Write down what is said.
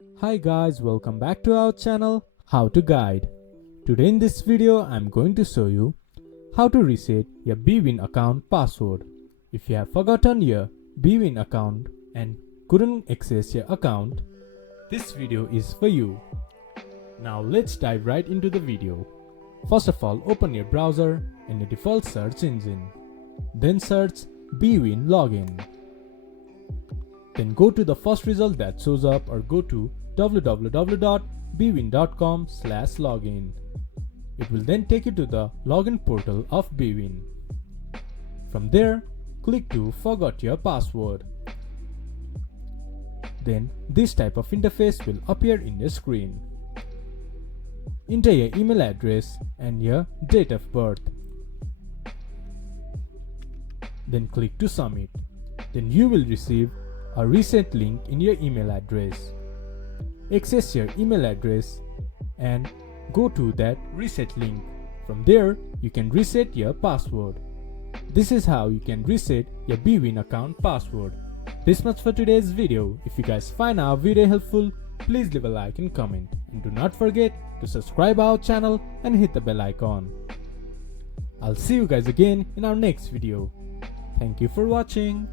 Hi guys, welcome back to our channel How to Guide. Today in this video I'm going to show you how to reset your Bwin account password. If you have forgotten your Bwin account and couldn't access your account, this video is for you. Now let's dive right into the video. First of all, open your browser and your default search engine. Then search Bwin login. Then go to the first result that shows up or go to www.bwin.com/login. It will then take you to the login portal of Bwin. From there, click to forgot your password. Then this type of interface will appear in your screen. Enter your email address and your date of birth. Then click to submit. Then you will receive a reset link in your email address. Access your email address and go to that reset link. From there, you can reset your password. This is how you can reset your Bwin account password. This much for today's video. If you guys find our video helpful, please leave a like and comment. And do not forget to subscribe our channel and hit the bell icon. I'll see you guys again in our next video. Thank you for watching.